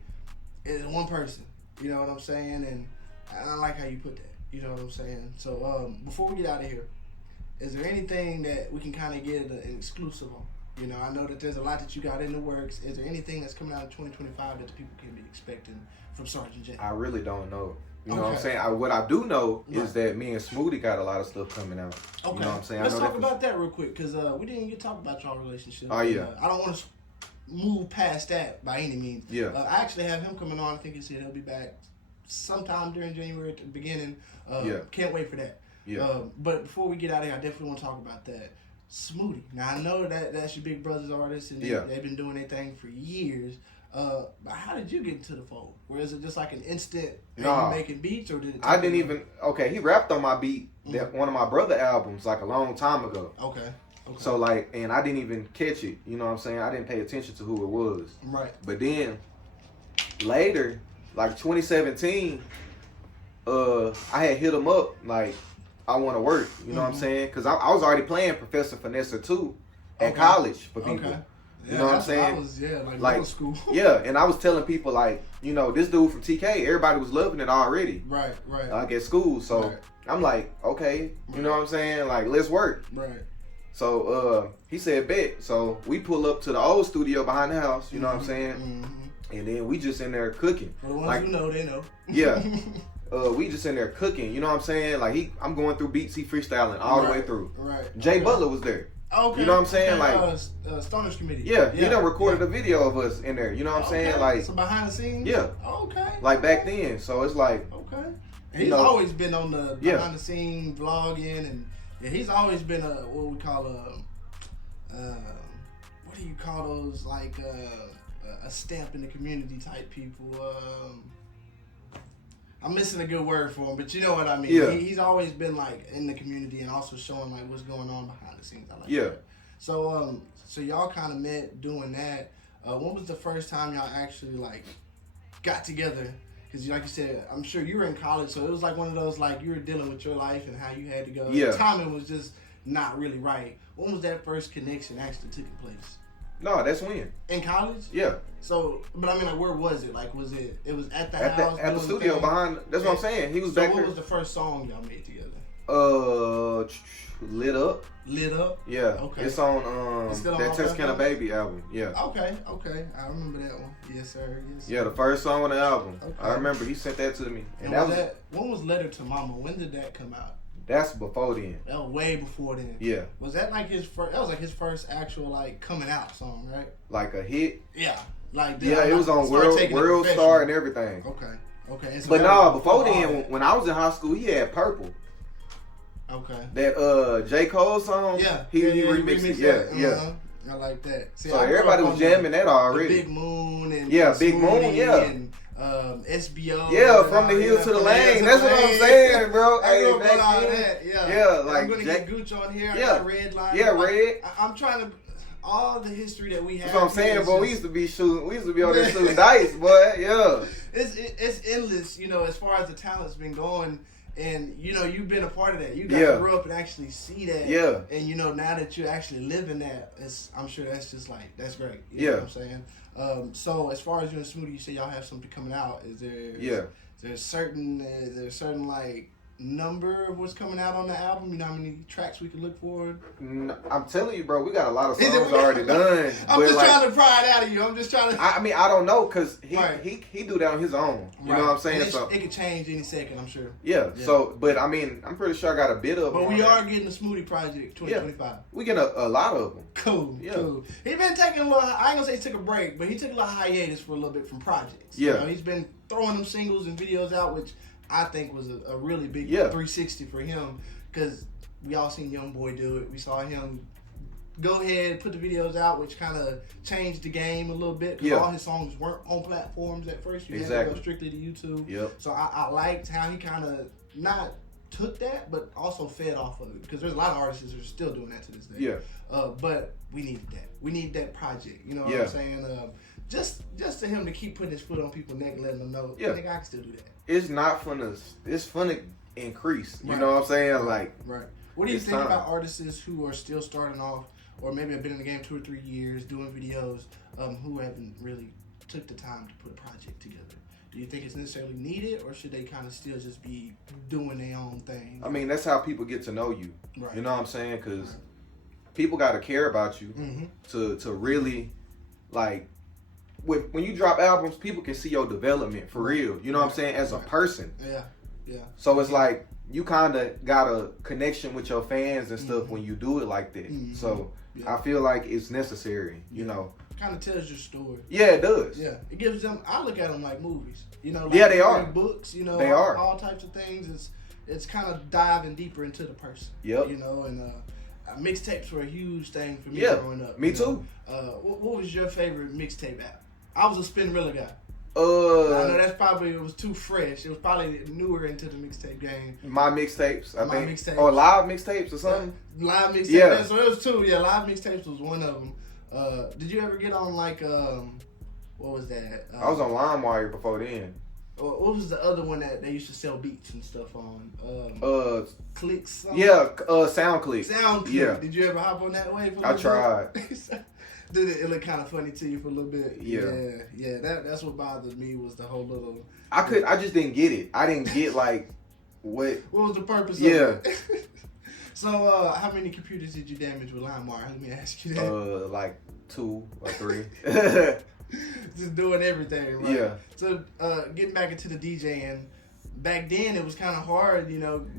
it's one person. You know what I'm saying? And I like how you put that. You know what I'm saying? So before we get out of here, is there anything that we can kind of get an exclusive on? You know, I know that there's a lot that you got in the works. Is there anything that's coming out in 2025 that the people can be expecting from Sgt.J? I really don't know. You know what I'm saying? What I do know is that me and Smoothie got a lot of stuff coming out. Okay. You know what I'm saying? Let's talk about that real quick, because we didn't get to talk about y'all relationship. Oh, yeah. I don't want to move past that by any means. Yeah. I actually have him coming on. I think he said he'll be back sometime during January at the beginning. Can't wait for that. Yeah. But before we get out of here, I definitely want to talk about that. Smoothie. Now, I know that that's your big brother's artist, and they've been doing their thing for years. But how did you get into the fold? Or is it just like an instant making beats, or did it? I didn't even. Okay, he rapped on my beat, that one of my brother albums, like a long time ago. Okay. So like, and I didn't even catch it. You know what I'm saying? I didn't pay attention to who it was. Right. But then later, like 2017, I had hit him up like, I want to work, you know what I'm saying? Because I was already playing Professor Finessa too at college for people. Okay. Yeah, you know what I'm saying? I was, like middle school. Yeah, and I was telling people like, you know, this dude from TK, everybody was loving it already. Right. Like at school. So I'm like, okay, you know what I'm saying? Like, let's work. Right. So he said, bet. So we pull up to the old studio behind the house, you know what I'm saying? And then we just in there cooking. For the ones who know, they know. Yeah. We just in there cooking, you know what I'm saying? Like I'm going through beats, he freestyling all the way through. Right. Jay Butler was there. Okay. You know what I'm saying? Okay. Like Stoners Committee. Yeah, he done recorded a video of us in there. You know what I'm saying? Like so behind the sscenes. Yeah. Okay. Like back then, so it's like okay. And he's always been on the behind the scene vlogging, and he's always been what we call what do you call those, like a stamp in the community type people. I'm missing a good word for him, but you know what I mean. Yeah. He's always been like in the community and also showing like what's going on behind the scenes. I like yeah. that. So so y'all kind of met doing that. When was the first time y'all actually like got together? Because like you said, I'm sure you were in college, so it was like one of those like you were dealing with your life and how you had to go. Yeah. The timing was just not really right. When was that first connection actually taking place? No, that's when. In college? Yeah. So, but I mean, like, where was it? Like, was it? It was at the house. At the studio behind. That's what I'm saying. He was back there. So, what was the first song y'all made together? Lit Up. Lit Up. Yeah. Okay. It's on that Texarkana Baby album. Yeah. Okay. I remember that one. Yes, sir. Yes. Sir. Yeah, the first song on the album. Okay. I remember he sent that to me, and that was when was Letter to Mama? When did that come out? That's before then. That was way before then. Yeah. Was that like his first? That was like his first actual like coming out song, right? Like a hit. Yeah. Like yeah, it was on World Star and everything. Okay. So but no, before then, when I was in high school, he had Purple. Okay. That J. Cole song. Yeah. He remixed it. Yeah. I like that. See, so everybody was jamming that already. Big Moon and Big Moon. Yeah. And, SBO. Yeah, From the Hill to the Lane. That's what I'm saying, bro. Hey, all that. Yeah, like I'm gonna get Gooch on here. Yeah. I got Red Line. Yeah, Red. I'm trying to. All the history that we have. That's what I'm saying, bro. We used to be on there shooting dice, boy. Yeah. It's endless, as far as the talent's been going, and you've been a part of that. You got to grow up and actually see that. Yeah. And now that you're actually living that, I'm sure that's just like that's great. You know what I'm saying? So as far as you and Smoothie, you say y'all have something coming out. Is there a certain like number of what's coming out on the album? You know how many tracks we could look forward? I'm telling you, bro, we got a lot of songs already done. I'm just trying to pry it out of you. I'm just trying to. I mean, I don't know because he do that on his own. You know what I'm saying? So it could change any second, I'm sure. Yeah. So, but I mean, I'm pretty sure I got a bit of. But we are getting a Smoothie project 2025. Yeah. We get a lot of them. Cool. Yeah. Cool. He been taking a little. I ain't gonna say he took a break, but he took a little hiatus for a little bit from projects. Yeah. He's been throwing them singles and videos out, which I think was a really big 360 for him because we all seen Young Boy do it. We saw him go ahead, put the videos out, which kind of changed the game a little bit because all his songs weren't on platforms at first. You had to go strictly to YouTube. Yep. So I liked how he kind of not took that, but also fed off of it because there's a lot of artists that are still doing that to this day. Yeah. But we needed that. We need that project. You know what I'm saying? Just to him to keep putting his foot on people's neck and letting them know, I think I can still do that. It's not fun to increase. You know what I'm saying? Like, what do you think about artists who are still starting off, or maybe have been in the game 2 or 3 years doing videos, who haven't really took the time to put a project together? Do you think it's necessarily needed, or should they kind of still just be doing their own thing? I mean, that's how people get to know you. Right. You know what I'm saying? Because people got to care about you to really, like, when you drop albums, people can see your development for real. You know what I'm saying? As a person. Yeah. So it's like you kind of got a connection with your fans and stuff when you do it like that. So I feel like it's necessary. You know. Kind of tells your story. Yeah, it does. Yeah, it gives them. I look at them like movies. Like they are books. They are all types of things. It's kind of diving deeper into the person. Yep. And mixtapes were a huge thing for me growing up. Me too. What was your favorite mixtape app? I was a Spinrilla guy. I know it was too fresh. It was probably newer into the mixtape game. My mixtapes, I think. Mixtapes. Or live mixtapes or something. Live mixtapes. Yeah. So it was two. Yeah, live mixtapes was one of them. Did you ever get on like what was that? I was on LimeWire before then. What was the other one that they used to sell beats and stuff on? Clicks. Yeah, SoundClick. SoundClick. Yeah. Did you ever hop on that wave? I tried. Did it look kind of funny to you for a little bit? Yeah. That's what bothered me was the whole little. I just didn't get it. I didn't get like what. What was the purpose of it? So, how many computers did you damage with LimeWire? Let me ask you that. Like 2 or 3. Just doing everything, right? Yeah. So, getting back into the DJing, back then it was kind of hard,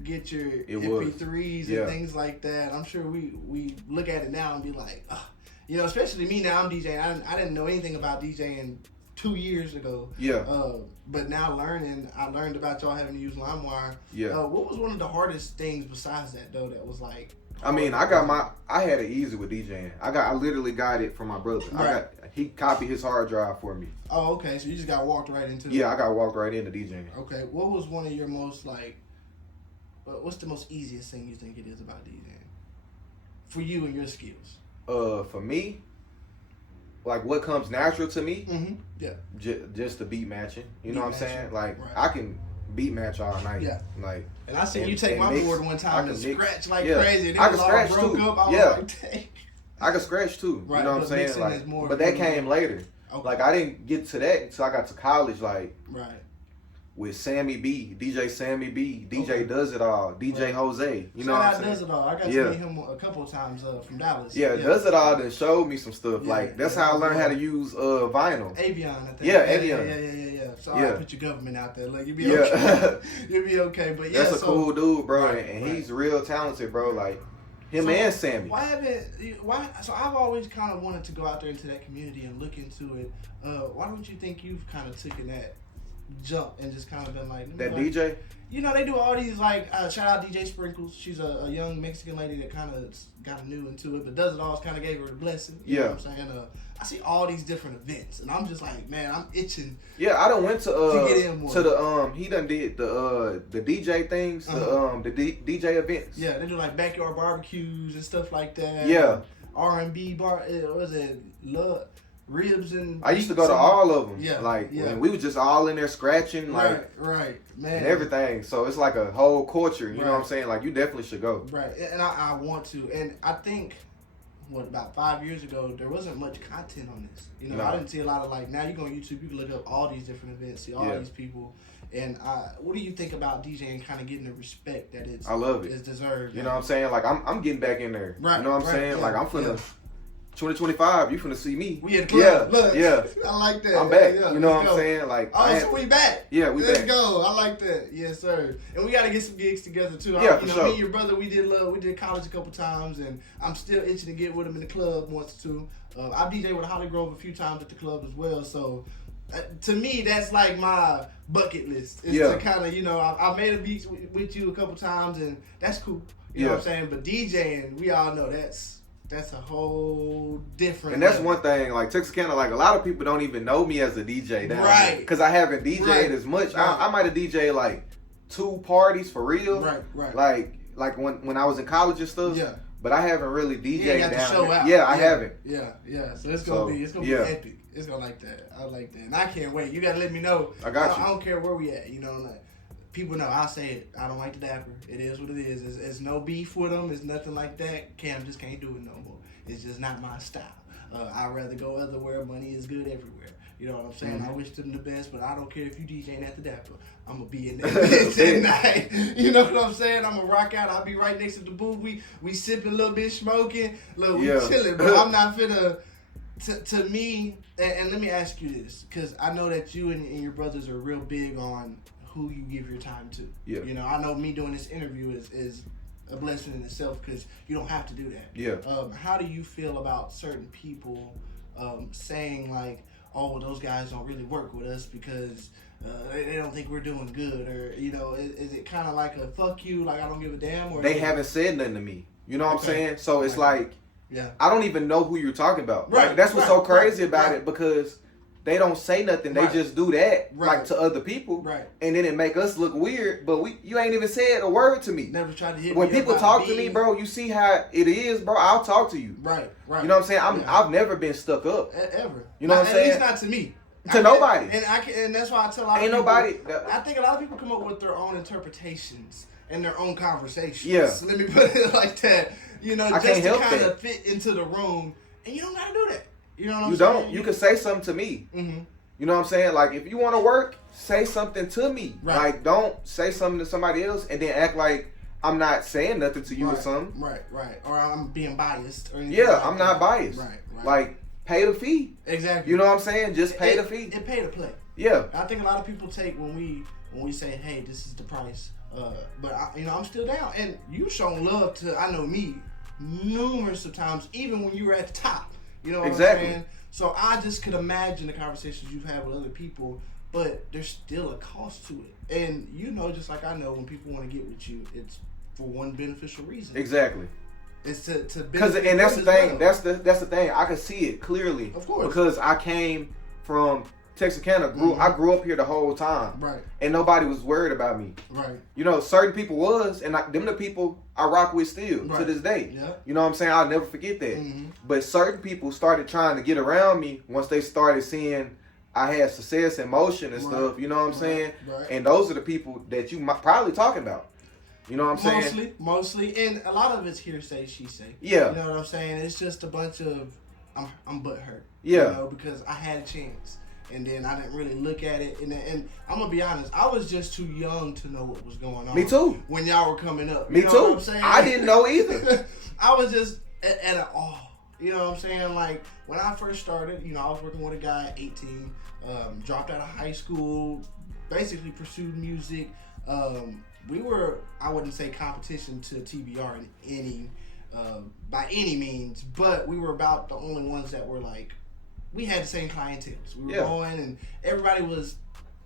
get your MP3s and things like that. I'm sure we look at it now and be like, especially me now, I'm DJing. I didn't know anything about DJing 2 years ago. Yeah. But now I learned about y'all having to use LimeWire. Yeah. What was one of the hardest things besides that though? That was like. I mean, I had it easy with DJing. I literally got it from my brother. Right. He copied his hard drive for me. Oh, okay. So you just got walked right into. Yeah, I got walked right into DJing. Okay. What was one of your most what's the most easiest thing you think it is about DJing? For you and your skills. For me, like what comes natural to me. Mm-hmm. Yeah. Just the beat matching. You know what I'm saying? Like right. I can beat match all night. Yeah. Like. And I seen you take my board one time and scratch like crazy. And I can scratch broke too. Up. I was like, I can scratch too. Right. You know what I'm saying? Like, but that came later. Okay. Like I didn't get to that until I got to college. Like. Right. With Sammy B, DJ Sammy B, DJ Does It All, DJ Jose. You know what I'm saying? Does It All. I got to meet him a couple of times from Dallas. Yeah, Does It All then showed me some stuff. Like that's how I learned how to use vinyl. Avion, I think. Yeah, Avion. Yeah. So I'll put your government out there. Like you'll be okay. You'll be okay. But yeah, that's a cool dude, bro, and he's real talented, bro. Like him and Sammy. Why? So I've always kind of wanted to go out there into that community and look into it. Why don't you think you've kind of taken that jump and just kind of been like that DJ? You know, they do all these like shout out DJ Sprinkles. She's a young Mexican lady that kind of got new into it, but Does It All kind of gave her a blessing. You know what I'm saying? I see all these different events, and I'm just like, man, I'm itching. Yeah, I done went to get in more. To the he done did the DJ things, the DJ events. Yeah, they do like backyard barbecues and stuff like that. Yeah, R&B bar. What was it? Love. Ribs and I used to go to all of them. Yeah, like when we was just all in there scratching, like right, man, and everything. So it's like a whole culture. You know what I'm saying? Like you definitely should go. Right, and I want to, and I think about 5 years ago there wasn't much content on this. You know, I didn't see a lot of like now you go on YouTube, you can look up all these different events, see all these people. And what do you think about DJing kind of getting the respect that I love it. It's deserved. You know what I'm saying? Like I'm getting back in there. Right. You know what I'm saying? Like I'm finna. 2025, you finna see me. We at the club. Yeah, yeah. I like that. I'm back. Yeah, you know what I'm saying? Like, so we back. Yeah, we Let's back. go. I like that. Yes, sir. And we got to get some gigs together too. Yeah, for sure. Me and your brother, we did college a couple times, and I'm still itching to get with him in the club once or two. I DJ with Holly Grove a few times at the club as well. So, to me, that's like my bucket list. Is to kind of, I made a beat with you a couple times, and that's cool. You know what I'm saying? But DJing, we all know that's a whole different. And that's one thing, like Texarkana, like a lot of people don't even know me as a DJ now. Right. Because I haven't DJed as much. Right. I might have DJed like 2 parties for real. Right. Like when I was in college and stuff. Yeah. But I haven't really DJed down show out. Yeah, I haven't. Yeah. So it's gonna be epic. It's gonna like that. I like that. And I can't wait. You gotta let me know. I got you. I don't care where we at, like people know, I say it. I don't like the dapper. It is what it is. It's no beef with them. It's nothing like that. Cam just can't do it no more. It's just not my style. I'd rather go otherwhere. Money is good everywhere. You know what I'm saying? I wish them the best, but I don't care if you DJing at the dapper. I'm going to be in there tonight. You know what I'm saying? I'm going to rock out. I'll be right next to the booth. We sipping a little bit, smoking. Look, we chilling, bro. I'm not finna... To me, and let me ask you this, because I know that you and your brothers are real big on who you give your time to. Yeah. I know me doing this interview is a blessing in itself because you don't have to do that. Yeah. How do you feel about certain people saying like, oh, well, those guys don't really work with us because they don't think we're doing good, or is it kind of like a fuck you, like I don't give a damn, or they haven't said nothing to me? You know what I'm saying? So it's like, yeah, I don't even know who you're talking about. Right. Like, that's what's so crazy about it, because they don't say nothing. They just do that like to other people. Right. And then it make us look weird, but you ain't even said a word to me. Never tried to hit when me people talk to me, bro, you see how it is, bro. I'll talk to you. Right. You know what I'm saying? I've never been stuck up. Ever. You know what I'm saying? At least not to me. To nobody. And that's why I tell a lot of people. Ain't nobody. I think a lot of people come up with their own interpretations and their own conversations. Yeah. So let me put it like that. I just to kind of fit into the room. And you don't got to do that. You know what I'm saying? You don't. You can say something to me. Mm-hmm. You know what I'm saying? Like, if you want to work, say something to me. Right. Like, don't say something to somebody else and then act like I'm not saying nothing to you or something. Right. Or I'm being biased. Or yeah, like I'm not biased. Right. Like, pay the fee. Exactly. You know what I'm saying? Just pay the fee. It pay to play. Yeah. I think a lot of people take when we say, hey, this is the price. But I'm still down. And you shown love to, I know me, numerous of times, even when you were at the top. You know what I'm saying? So I just could imagine the conversations you've had with other people, but there's still a cost to it. And you know, just like I know, when people want to get with you, it's for one beneficial reason. Exactly. It's to because, and that's the thing. Well. That's the thing. I can see it clearly. Of course. Because I came from Texarkana. I grew up here the whole time. Right. And nobody was worried about me. Right. You know, certain people was, and them the people I rock with still to this day. Yeah. You know what I'm saying? I'll never forget that. Mm-hmm. But certain people started trying to get around me once they started seeing I had success and motion and stuff. You know what I'm saying? Right. And those are the people that you probably talking about. You know what I'm saying? Mostly. And a lot of it's hearsay, she say. Yeah. You know what I'm saying? It's just a bunch of, I'm butthurt. Yeah. You know, because I had a chance. And then I didn't really look at it. And I'm going to be honest, I was just too young to know what was going on. Me too. When y'all were coming up. Me you know too. What I'm saying? I didn't know either. I was just at an awe. You know what I'm saying? Like, when I first started, you know, I was working with a guy at 18, dropped out of high school, basically pursued music. We were, I wouldn't say competition to TBR in any, by any means, but we were about the only ones that were like, we had the same clientele. We were going and everybody was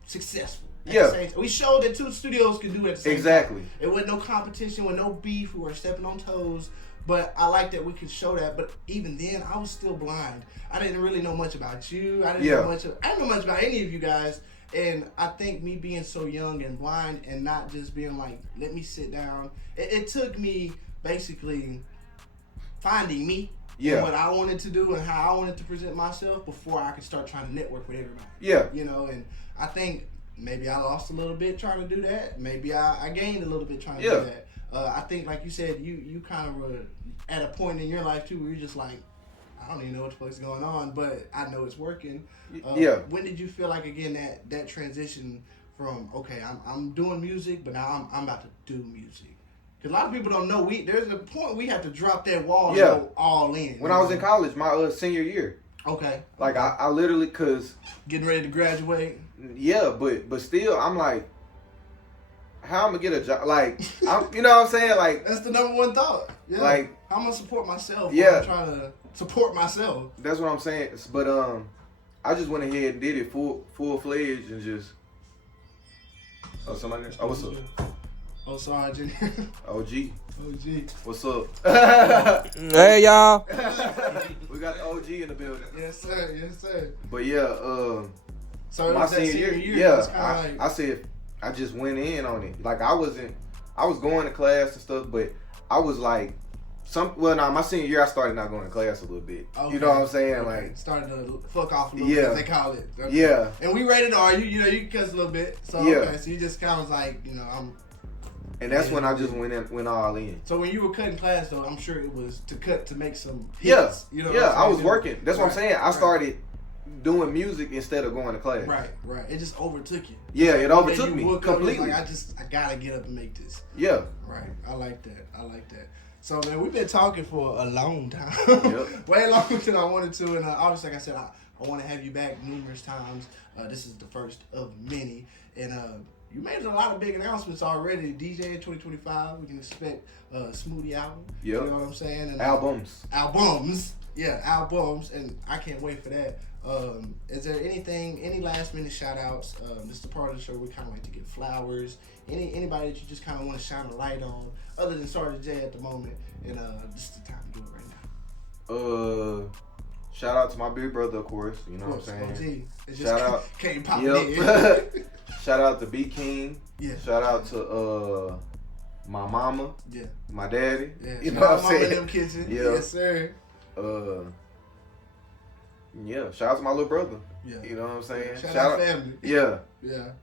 successful. We showed that two studios could do it at the same time. It wasn't no competition, with no beef, we were stepping on toes. But I like that we could show that. But even then, I was still blind. I didn't really know much about you. I didn't know much about any of you guys. And I think me being so young and blind and not just being like, let me sit down. It took me basically finding me and what I wanted to do and how I wanted to present myself before I could start trying to network with everybody. Yeah. You know, and I think maybe I lost a little bit trying to do that. Maybe I gained a little bit trying to do that. I think, like you said, you kind of were at a point in your life, too, where you're just like, I don't even know what the fuck's going on, but I know it's working. When did you feel like, again, that transition from, okay, I'm doing music, but now I'm about to do music? Because a lot of people don't know. There's a point we have to drop that wall and go all in. When I was in college, my senior year. Okay. Like, I literally, because... Getting ready to graduate? Yeah, but still, I'm like, how I'm gonna get a job? Like, you know what I'm saying? Like, that's the number one thought. Yeah. Like, how I'm gonna support myself. Yeah. I'm trying to support myself. That's what I'm saying. But I just went ahead and did it full fledged and just. Oh, somebody. Oh, what's up? Oh, sorry, Jenny. OG. What's up? Hey, y'all. We got the OG in the building. Yes, sir. Yes, sir. But yeah, so my senior year, like... I said. I just went in on it. Like, I was going to class and stuff, but I was like, my senior year, I started not going to class a little bit. Okay. You know what I'm saying? Okay. Like, started to fuck off a little bit, as they call it. Okay. Yeah. And we rated R. You know, you can cuss a little bit. So, okay, so you just kind of like, you know, And that's when I just went all in. So when you were cutting class, though, I'm sure it was to make some hits. Yeah. You know I was working. That's what I'm saying. I started doing music instead of going to class. Right. It just overtook you. Yeah, it overtook me completely. Like, I gotta get up and make this. Yeah. Right. I like that. So, man, we've been talking for a long time. Yep. Way longer than I wanted to. And obviously, like I said, I want to have you back numerous times. This is the first of many. And you made a lot of big announcements already. DJ in 2025. We can expect a Smoothie album. Yep. You know what I'm saying? And, albums. Yeah, albums. And I can't wait for that. Is there any last minute shout outs? This is the part of the show we kind of like to give flowers. Anybody that you just kind of want to shine a light on, other than Sgt.J at the moment, and this is the time to do it right now. Shout out to my big brother, of course. You know what I'm saying? Shout out. Can't pop it. Shout out to B King. Yeah. Shout out to my mama. Yeah. My daddy. Yeah. You know what I'm saying? In them kitchen. Yeah. Yes, sir. Yeah, shout out to my little brother. Yeah. You know what I'm saying? Shout out family. Yeah. Yeah.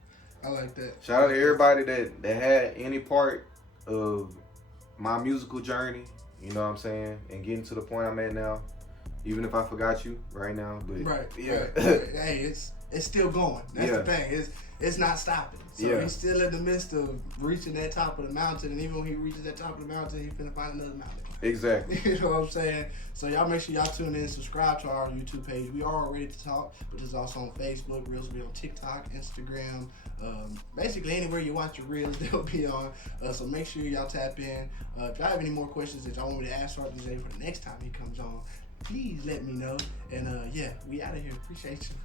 I like that. Shout out to everybody that had any part of my musical journey, you know what I'm saying, and getting to the point I'm at now. Even if I forgot you right now, but right. Yeah. Right. Hey, it's still going. That's the thing. It's not stopping. So he's still in the midst of reaching that top of the mountain, and even when he reaches that top of the mountain, he's finna find another mountain. Exactly. You know what I'm saying? So y'all make sure y'all tune in, subscribe to our YouTube page. We are Ready to Talk, but it's also on Facebook. Reels will be on TikTok, Instagram, basically anywhere you watch your reels, they'll be on. So make sure y'all tap in. If y'all have any more questions that y'all want me to ask Sgt.J for the next time he comes on, please let me know. And yeah, we out of here. Appreciate you.